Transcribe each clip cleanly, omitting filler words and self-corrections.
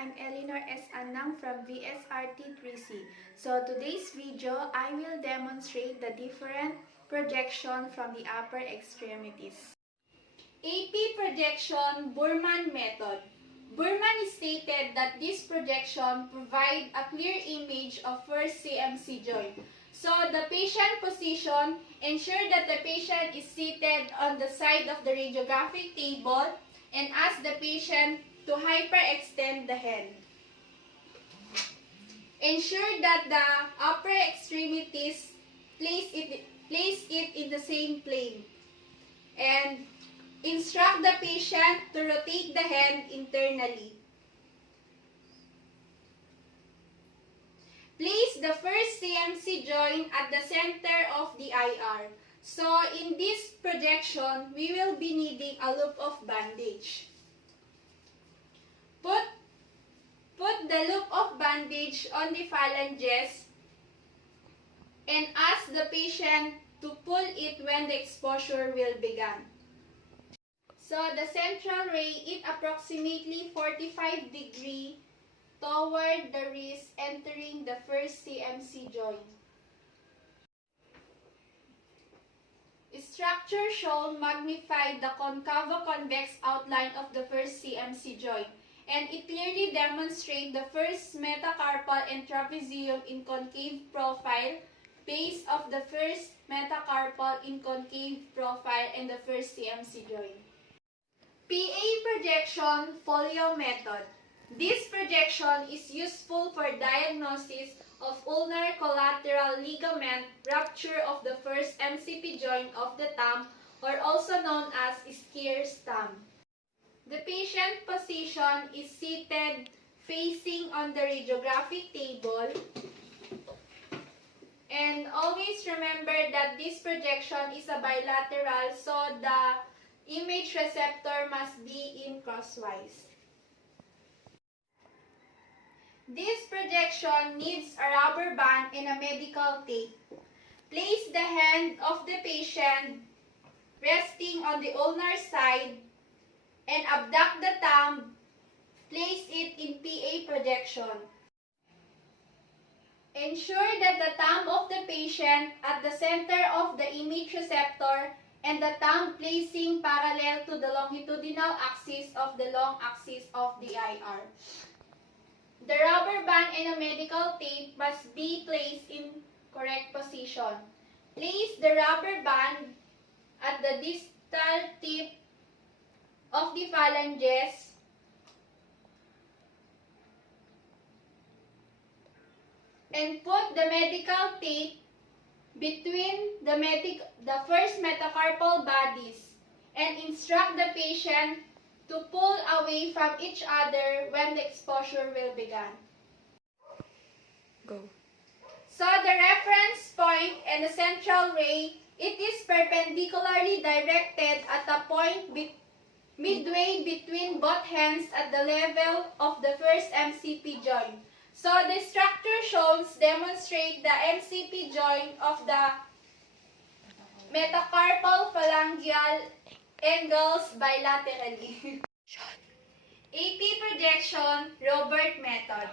I'm Eleanor S. Anang from VSRT3C. So today's video, I will demonstrate the different projection from the upper extremities. AP projection Burman method. Burman stated that this projection provides a clear image of first CMC joint. So the patient position, ensure that the patient is seated on the side of the radiographic table and ask the patient to hyperextend the hand. Ensure that the upper extremities place it in the same plane. And instruct the patient to rotate the hand internally. Place the first CMC joint at the center of the IR. So in this projection, we will be needing a loop of bandage. Put the loop of bandage on the phalanges and ask the patient to pull it when the exposure will begin. So the central ray is approximately 45 degrees toward the wrist, entering the first CMC joint. Structure shown magnified the concavo-convex outline of the first CMC joint, and it clearly demonstrates the first metacarpal and trapezium in concave profile, base of the first metacarpal in concave profile, and the first CMC joint. PA projection folio method. This projection is useful for diagnosis of ulnar collateral ligament rupture of the first MCP joint of the thumb, or also known as Skier's thumb. The patient position is seated facing on the radiographic table. And always remember that this projection is a bilateral, so the image receptor must be in crosswise. This projection needs a rubber band and a medical tape. Place the hand of the patient resting on the ulnar side and abduct the thumb. Place it in PA projection. Ensure that the thumb of the patient at the center of the image receptor and the thumb placing parallel to the longitudinal axis of the long axis of the IR. The rubber band and a medical tape must be placed in correct position. Place the rubber band at the distal tip of the phalanges and put the medical tape between the first metacarpal bodies and instruct the patient to pull away from each other when the exposure will begin. Go. So the reference point and the central ray, it is perpendicularly directed at a point midway between both hands at the level of the first MCP joint. So the structure shown demonstrate the MCP joint of the metacarpal phalangeal angles bilaterally. AP projection Robert method.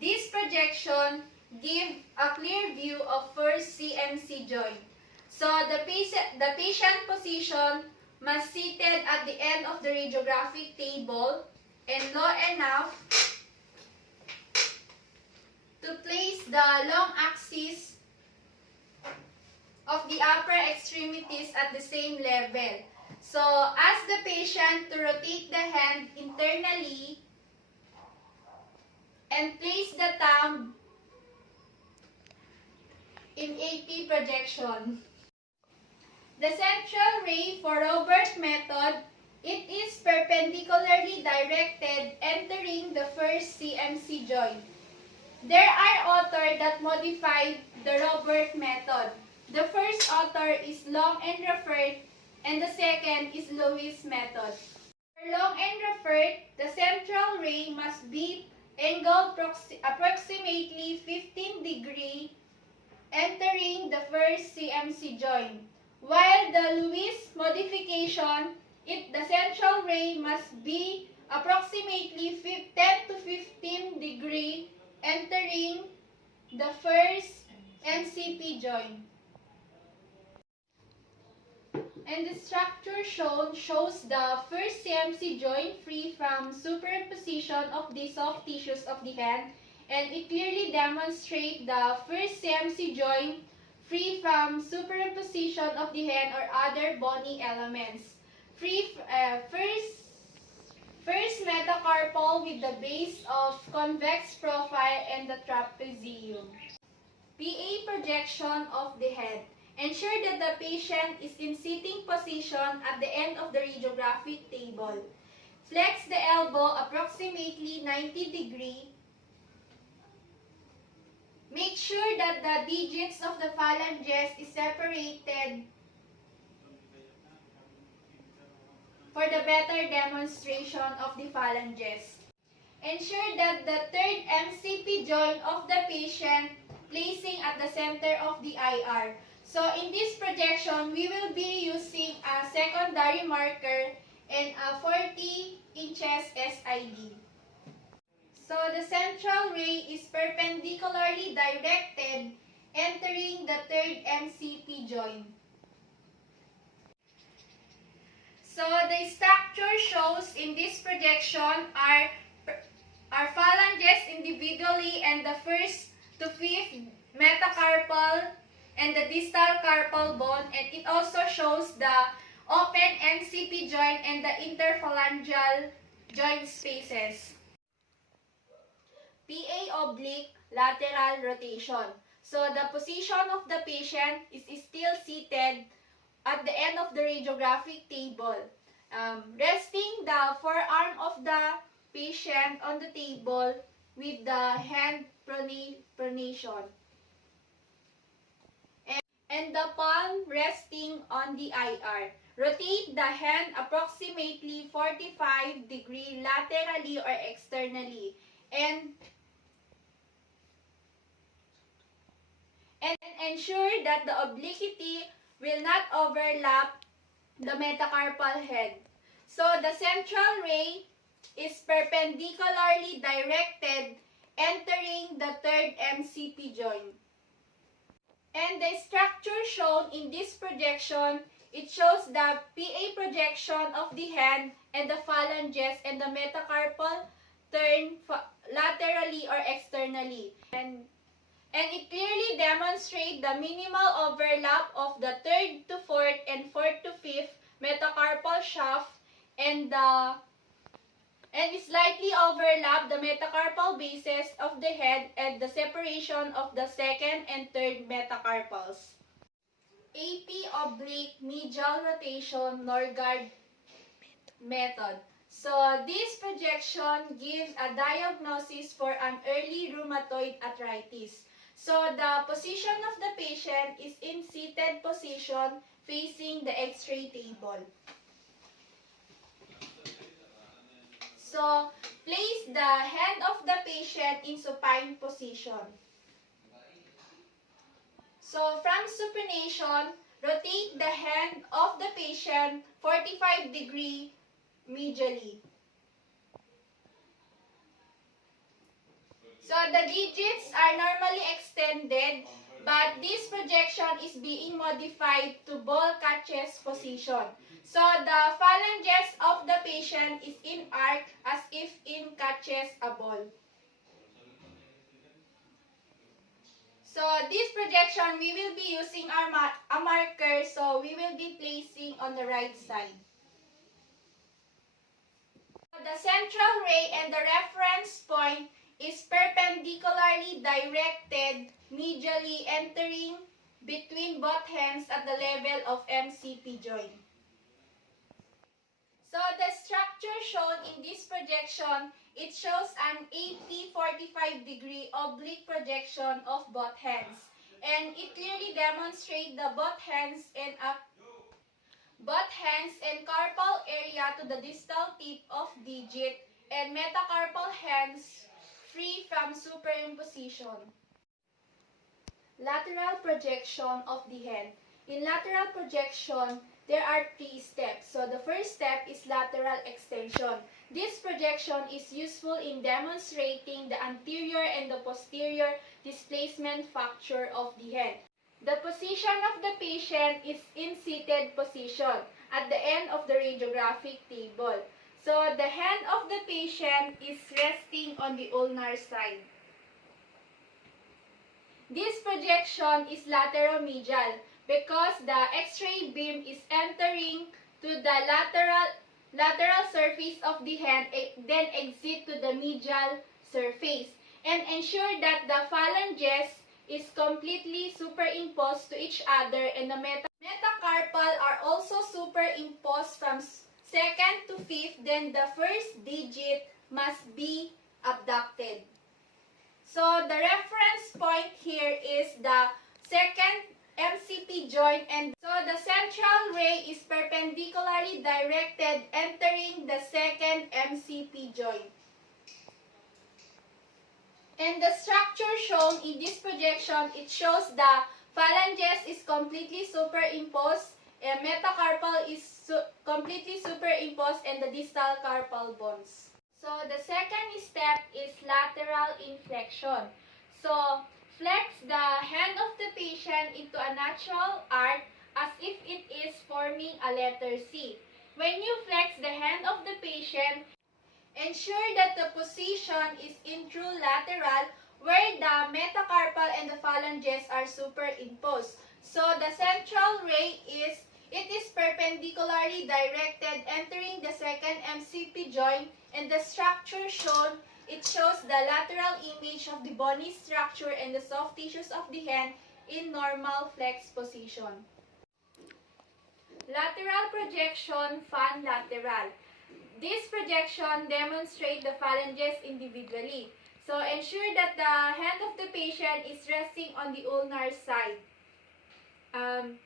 This projection gives a clear view of first CMC joint. So the patient position must seated at the end of the radiographic table and low enough to place the long axis of the upper extremities at the same level. So, ask the patient to rotate the hand internally and place the thumb in AP projection. The central ray for Robert method, it is perpendicularly directed entering the first CMC joint. There are authors that modified the Robert method. The first author is Long and Raffert, and the second is Lewis method. For Long and Raffert, the central ray must be angled approximately 15 degrees entering the first CMC joint. While the Lewis modification, the central ray must be approximately 10 to 15 degree entering the first MCP joint. And the structure shown shows the first CMC joint free from superimposition of the soft tissues of the hand, and it clearly demonstrates the first CMC joint free from superimposition of the hand or other bony elements. First metacarpal with the base of convex profile and the trapezium. PA projection of the head. Ensure that the patient is in sitting position at the end of the radiographic table. Flex the elbow approximately 90 degrees. Make sure that the digits of the phalanges is separated for the better demonstration of the phalanges. Ensure that the third MCP joint of the patient placing at the center of the IR. So in this projection, we will be using a secondary marker and a 40 inches SID. So the central ray is perpendicularly directed entering the third MCP joint. So the structure shows in this projection are phalanges individually and the first to fifth metacarpal and the distal carpal bone, and it also shows the open MCP joint and the interphalangeal joint spaces. PA oblique lateral rotation. So the position of the patient is still seated at the end of the radiographic table, resting the forearm of the patient on the table with the hand pronation, and the palm resting on the IR. Rotate the hand approximately 45 degrees laterally or externally, and ensure that the obliquity will not overlap the metacarpal head. So the central ray is perpendicularly directed entering the third MCP joint. And the structure shown in this projection, it shows the PA projection of the hand and the phalanges and the metacarpal turn laterally or externally. And it clearly demonstrates the minimal overlap of the third to fourth and fourth to fifth metacarpal shaft and slightly overlap the metacarpal bases of the head and the separation of the second and third metacarpals. AP oblique medial rotation Norgard method. So this projection gives a diagnosis for an early rheumatoid arthritis. So the position of the patient is in seated position facing the X-ray table. So place the hand of the patient in supine position. So from supination, rotate the hand of the patient 45 degrees medially. So the digits are normally extended, but this projection is being modified to ball catches position. So the phalanges of the patient is in arc as if in catches a ball. So this projection, we will be using a marker, so we will be placing on the right side. The central ray and the reference point is perpendicularly directed medially entering between both hands at the level of MCP joint. So the structure shown in this projection, it shows an 45 degree oblique projection of both hands. And it clearly demonstrates the both hands and carpal area to the distal tip of digit and metacarpal hands free from superimposition. Lateral projection of the head. In lateral projection, there are 3 steps. So the first step is lateral extension. This projection is useful in demonstrating the anterior and the posterior displacement factor of the hand. The position of the patient is in seated position at the end of the radiographic table. So the hand of the patient is resting on the ulnar side. This projection is lateromedial because the X-ray beam is entering to the lateral surface of the hand, then exit to the medial surface, and ensure that the phalanges is completely superimposed to each other, and the metacarpal are also superimposed from second to fifth. Then the first digit must be abducted. So the reference point here is the second MCP joint, and so the central ray is perpendicularly directed entering the second MCP joint. And the structure shown in this projection, it shows the phalanges is completely superimposed, and metacarpal is completely superimposed, and the distal carpal bones. So the second step is lateral inflection. So flex the hand of the patient into a natural arc as if it is forming a letter C. When you flex the hand of the patient, ensure that the position is intralateral where the metacarpal and the phalanges are superimposed. So the central ray is perpendicularly directed entering the second MCP joint, and the structure shown, it shows the lateral image of the bony structure and the soft tissues of the hand in normal flex position. Lateral projection, fan lateral. This projection demonstrates the phalanges individually. So ensure that the hand of the patient is resting on the ulnar side. And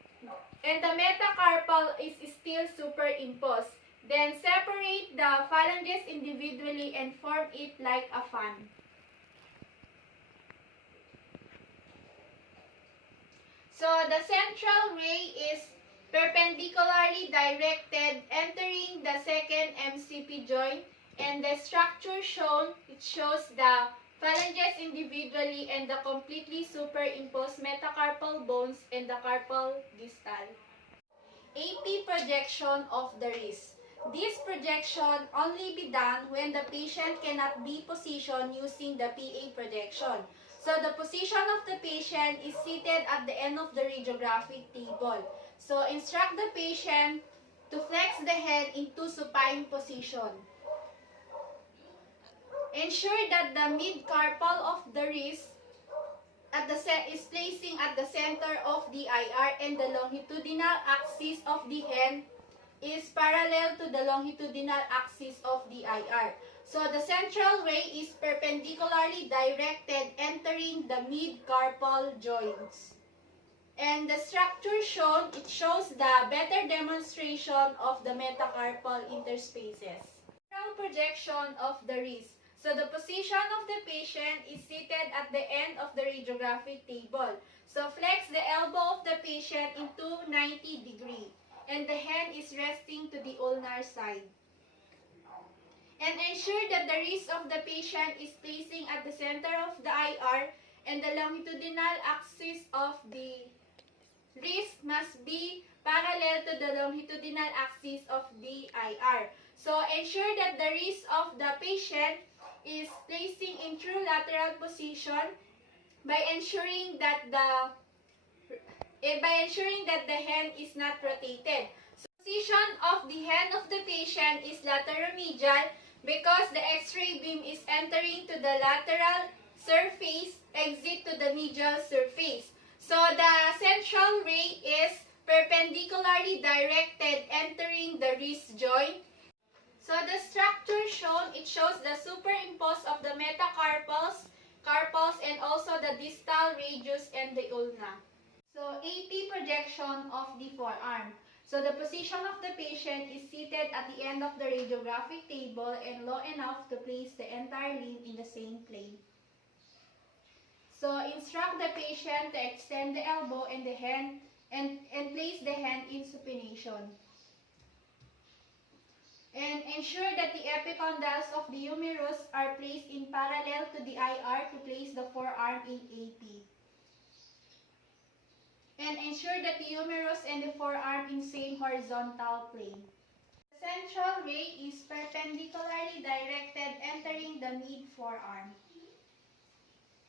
the metacarpal is still superimposed. Then separate the phalanges individually and form it like a fan. So the central ray is perpendicularly directed entering the second MCP joint, and the structure shown, it shows the phalanges individually and the completely superimposed metacarpal bones and the carpal distal. AP projection of the wrist. This projection only be done when the patient cannot be positioned using the PA projection. So the position of the patient is seated at the end of the radiographic table. So instruct the patient to flex the head into supine position. Ensure that the mid-carpal of the wrist is placing at the center of the IR, and the longitudinal axis of the hand is parallel to the longitudinal axis of the IR. So the central ray is perpendicularly directed entering the mid-carpal joints. And the structure shown, it shows the better demonstration of the metacarpal interspaces. Projection of the wrist. So the position of the patient is seated at the end of the radiographic table. So flex the elbow of the patient into 90 degrees, and the hand is resting to the ulnar side. And ensure that the wrist of the patient is placing at the center of the IR, and the longitudinal axis of the wrist must be parallel to the longitudinal axis of the IR. So ensure that the wrist of the patient is placing in true lateral position by ensuring that the hand is not rotated. So position of the hand of the patient is lateromedial because the X-ray beam is entering to the lateral surface, exit to the medial surface. So the central ray is perpendicularly directed entering the wrist joint. So the structure shown, it shows the superimpose of the metacarpals, carpals, and also the distal radius and the ulna. So AP projection of the forearm. So the position of the patient is seated at the end of the radiographic table and low enough to place the entire limb in the same plane. So instruct the patient to extend the elbow and the hand and place the hand in supination. And ensure that the epicondyles of the humerus are placed in parallel to the IR to place the forearm in AP. And ensure that the humerus and the forearm in same horizontal plane. The central ray is perpendicularly directed entering the mid-forearm.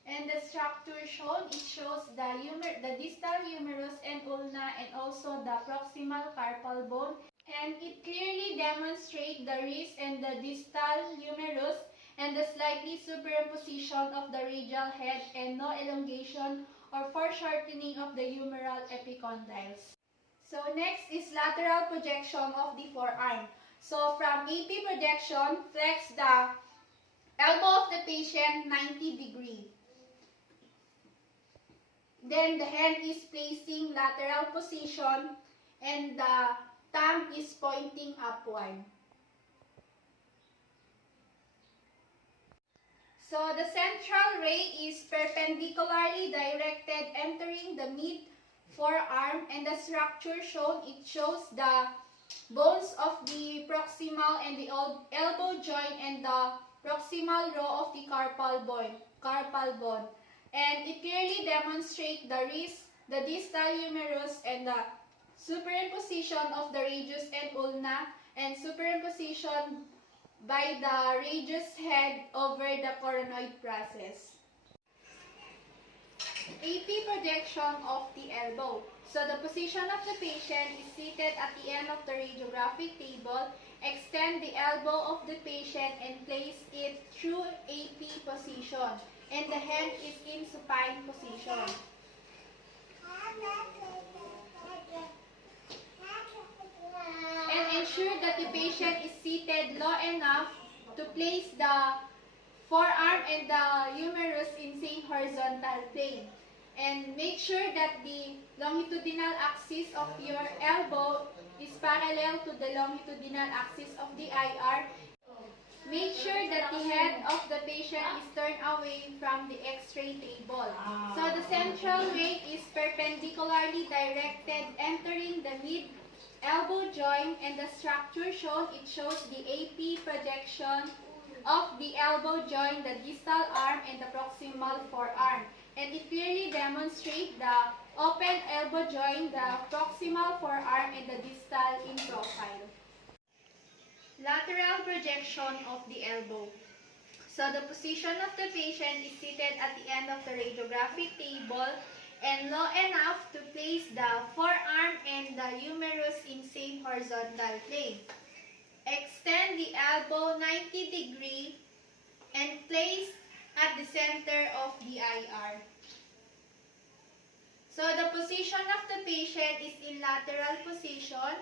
And the structure shown, it shows the distal humerus and ulna and also the proximal carpal bone. And it clearly demonstrates the wrist and the distal humerus and the slightly superimposition of the radial head and no elongation or foreshortening of the humeral epicondyles. So next is lateral projection of the forearm. So from AP projection, flex the elbow of the patient 90 degree. Then the hand is placing lateral position and the thumb is pointing upward. So the central ray is perpendicularly directed entering the mid forearm, and the structure shown, it shows the bones of the proximal and the elbow joint and the proximal row of the carpal bone. And it clearly demonstrates the wrist, the distal humerus, and the superimposition of the radius and ulna, and superimposition by the radius head over the coronoid process. AP projection of the elbow. So the position of the patient is seated at the end of the radiographic table. Extend the elbow of the patient and place it through AP position. And the hand is in supine position. And ensure that the patient is seated low enough to place the forearm and the humerus in same horizontal plane. And make sure that the longitudinal axis of your elbow is parallel to the longitudinal axis of the IR. Make sure that the head of the patient is turned away from the X-ray table. So the central ray is perpendicularly directed entering the mid-elbow joint, and the structure shown, it shows the AP projection of the elbow joint, the distal arm, and the proximal forearm. And it clearly demonstrates the open elbow joint, the proximal forearm, and the distal in profile. Lateral projection of the elbow. So the position of the patient is seated at the end of the radiographic table and low enough to place the forearm and the humerus in same horizontal plane. Extend the elbow 90 degree and place at the center of the IR. So the position of the patient is in lateral position.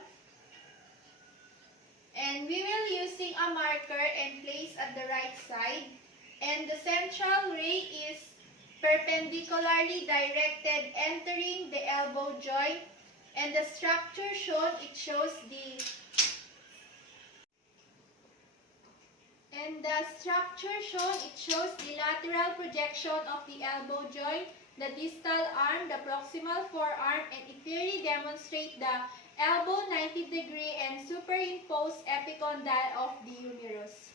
And we will using a marker and place at the right side. And the central ray is perpendicularly directed entering the elbow joint. And the structure shown, it shows the lateral projection of the elbow joint, the distal arm, the proximal forearm, and it clearly demonstrates the elbow 90 degree and superimposed epicondyle of the humerus.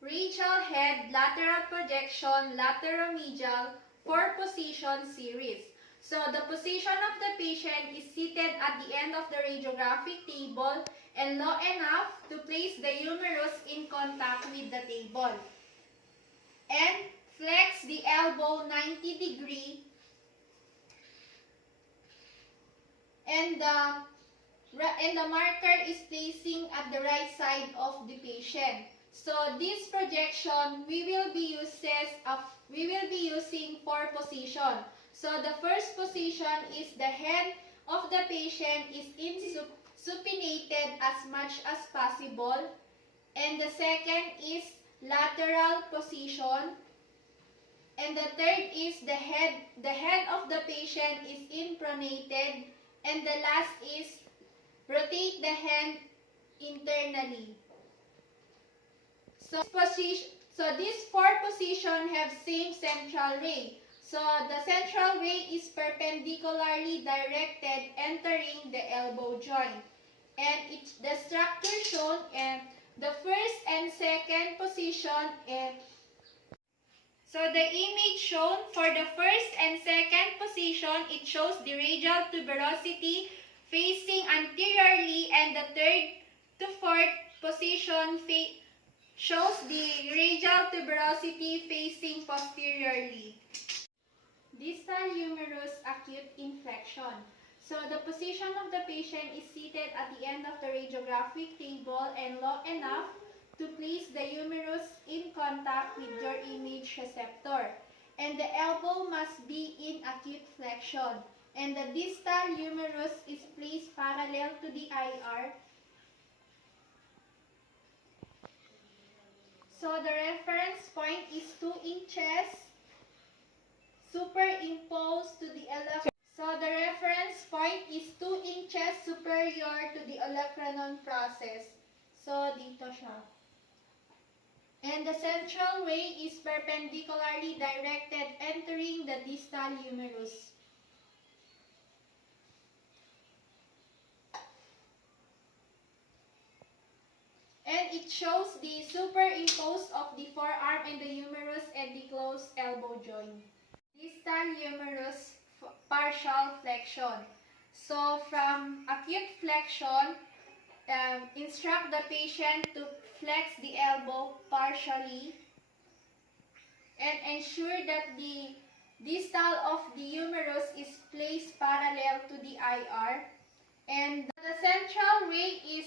Radial head, lateral projection, lateromedial, 4-position series. So the position of the patient is seated at the end of the radiographic table and low enough to place the humerus in contact with the table. And flex the elbow 90 degree. And the marker is placing at the right side of the patient. So this projection, we will be using 4 positions. So the first position is the head of the patient is supinated as much as possible. And the second is lateral position. And the third is the head of the patient is impronated. And the last is rotate the hand internally. So these 4 positions have same central ray. So the central ray is perpendicularly directed entering the elbow joint. and the structure shown and the first and second position. And so the image shown for the first and second position, it shows the radial tuberosity facing anteriorly, and the third to fourth position shows the radial tuberosity facing posteriorly. Distal humerus acute inflection. So the position of the patient is seated at the end of the radiographic table and low enough to place the humerus in contact with your image receptor. And the elbow must be in acute flexion. And the distal humerus is placed parallel to the IR. So the reference point is 2 inches superimposed to the olecranon. So the reference point is 2 inches superior to the olecranon process. So dito siya. And the central ray is perpendicularly directed entering the distal humerus. And it shows the superimposed of the forearm and the humerus and the closed elbow joint. Distal humerus partial flexion. So from acute flexion, instruct the patient to flex the elbow partially and ensure that the distal of the humerus is placed parallel to the IR, and the central ray is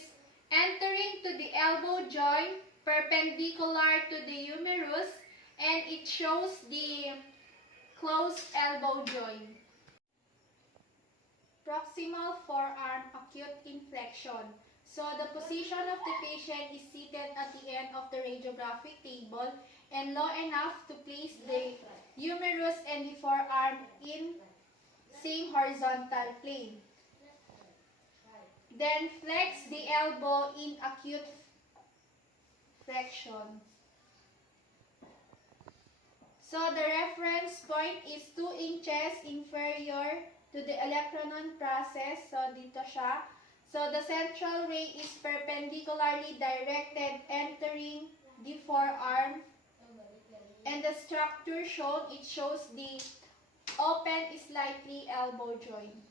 entering to the elbow joint perpendicular to the humerus, and it shows the closed elbow joint. Proximal forearm acute inflection. So the position of the patient is seated at the end of the radiographic table and low enough to place the humerus and the forearm in same horizontal plane. Then flex the elbow in acute flexion. So the reference point is 2 inches inferior to the olecranon process. So dito siya. So the central ray is perpendicularly directed entering the forearm. And the structure shown, it shows the open slightly elbow joint.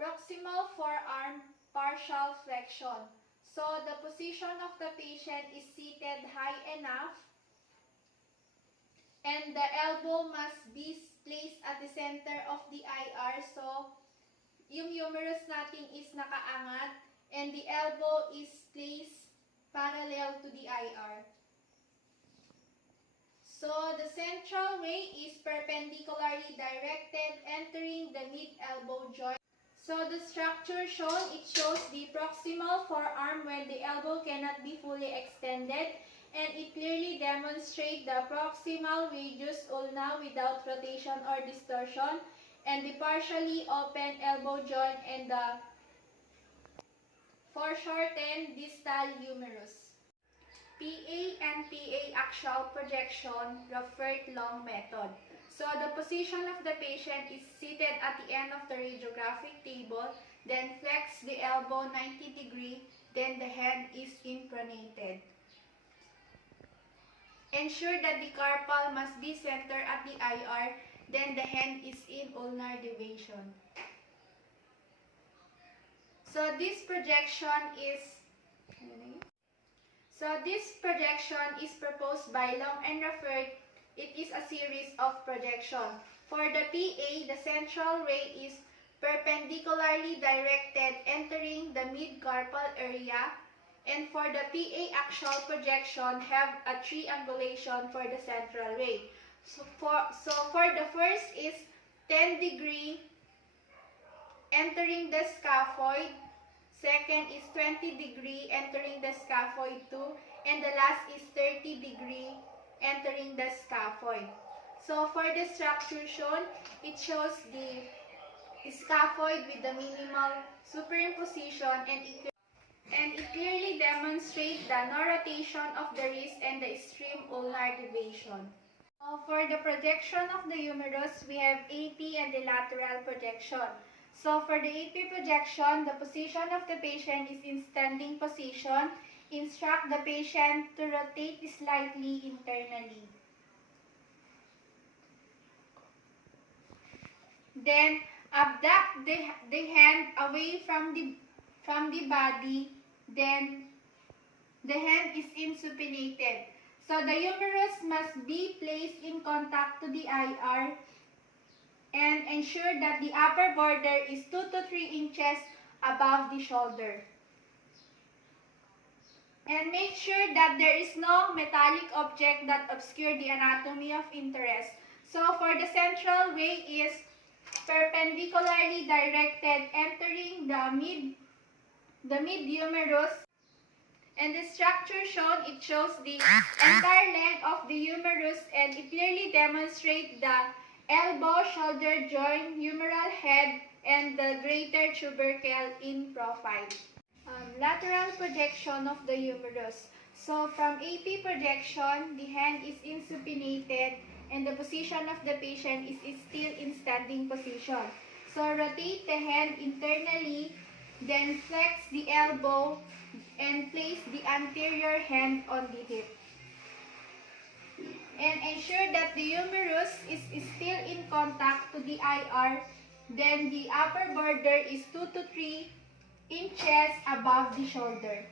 Proximal forearm partial flexion. So the position of the patient is seated high enough, and the elbow must be placed at the center of the IR. So yung humerus natin is nakaangat, and the elbow is placed parallel to the IR. So the central ray is perpendicularly directed entering the mid-elbow joint. So the structure shown, it shows the proximal forearm when the elbow cannot be fully extended, and it clearly demonstrates the proximal radius ulna without rotation or distortion, and the partially open elbow joint and the foreshortened distal humerus. PA and PA axial projection referred long method. So the position of the patient is seated at the end of the radiographic table, then flex the elbow 90 degree, then the head is impronated. Ensure that the carpal must be centered at the IR, then the hand is in ulnar deviation. So this projection is proposed by Long and referred. It is a series of projection. For the PA, the central ray is perpendicularly directed entering the mid-carpal area, and for the PA axial projection, have a triangulation for the central ray. So for the first is 10 degree entering the scaphoid, second is 20 degree entering the scaphoid 2, and the last is 30 degree entering the scaphoid. So for the structure shown, it shows the scaphoid with the minimal superimposition, and it clearly demonstrates the no rotation of the wrist and the extreme ulnar deviation. For the projection of the humerus, we have AP and the lateral projection. So for the AP projection, the position of the patient is in standing position. Instruct the patient to rotate slightly internally. Then abduct the hand away from the body. Then the hand is insupinated. So the humerus must be placed in contact to the IR and ensure that the upper border is 2 to 3 inches above the shoulder. And make sure that there is no metallic object that obscure the anatomy of interest. So for the central ray is perpendicularly directed, entering the mid-humerus. And the structure shown, it shows the entire length of the humerus, and it clearly demonstrates the elbow-shoulder joint, humeral head, and the greater tubercle in profile. Lateral projection of the humerus. So from AP projection, the hand is insupinated and the position of the patient is still in standing position. So rotate the hand internally, then flex the elbow and place the anterior hand on the hip. And ensure that the humerus is still in contact to the IR. Then the upper border is 2 to 3 inches above the shoulder.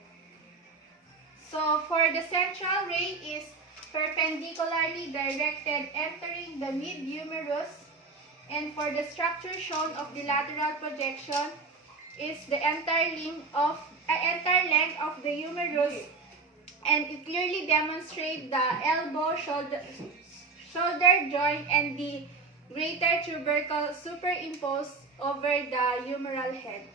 So for the central ray is perpendicularly directed, entering the mid-humerus. And for the structure shown of the lateral projection is the entire length of the humerus, and it clearly demonstrates the elbow shoulder joint and the greater tubercle superimposed over the humeral head.